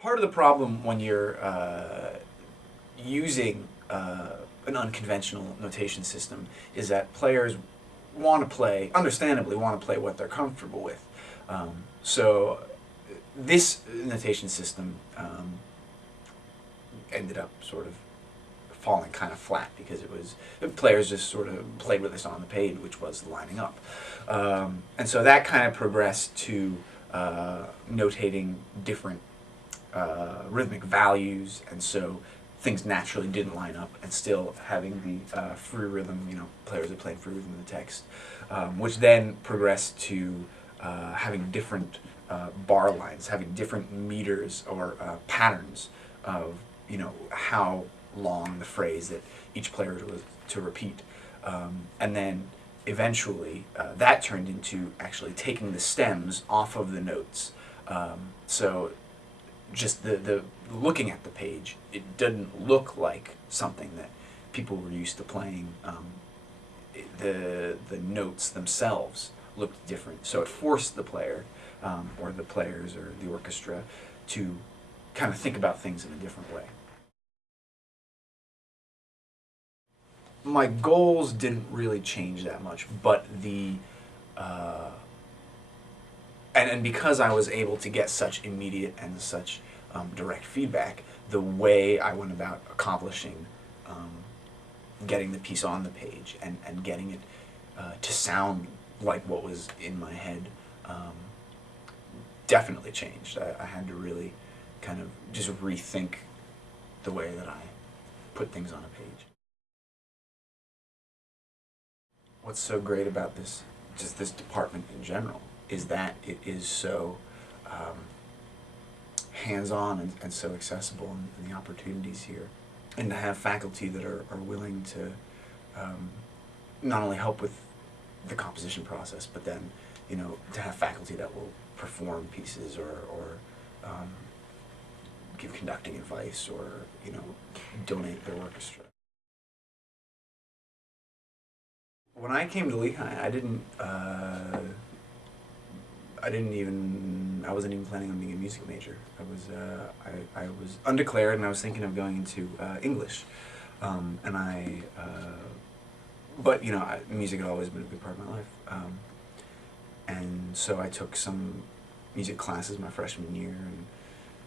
Part of the problem when you're using an unconventional notation system is that players want to play, understandably want to play what they're comfortable with. So this notation system ended up sort of falling kind of flat because it was players just sort of played with us on the page, which was lining up, and so that kind of progressed to notating different rhythmic values, and so things naturally didn't line up, and still having the free rhythm, players are playing free rhythm in the text, which then progressed to having different bar lines, having different meters or patterns of how long the phrase that each player was to repeat, and then eventually that turned into actually taking the stems off of the notes. So just the looking at the page, it didn't look like something that people were used to playing. The notes themselves looked different, so it forced the player, or the players, or the orchestra, to kind of think about things in a different way. My goals didn't really change that much, but and because I was able to get such immediate and such direct feedback, the way I went about accomplishing getting the piece on the page and getting it to sound like what was in my head definitely changed. I had to really kind of just rethink the way that I put things on a page. What's so great about this department in general, is that it is so hands-on and so accessible, and the opportunities here, and to have faculty that are willing to not only help with the composition process, but then to have faculty that will perform pieces, or give conducting advice, or donate their orchestra. When I came to Lehigh, I wasn't even planning on being a music major. I was undeclared, and I was thinking of going into English, but music had always been a big part of my life, and so I took some music classes my freshman year, and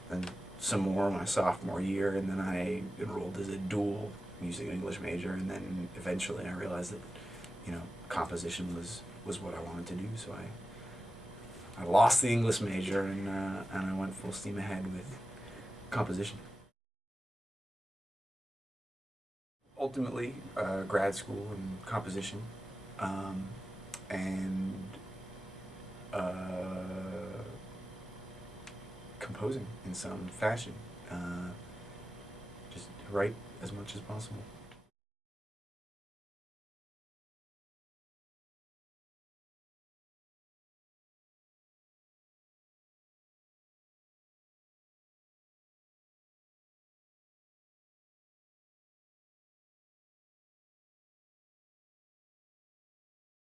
then some more my sophomore year, and then I enrolled as a dual music and English major, and then eventually I realized that composition was what I wanted to do, so I lost the English major, and I went full steam ahead with composition. Ultimately, grad school and composition, and composing in some fashion. Just write as much as possible.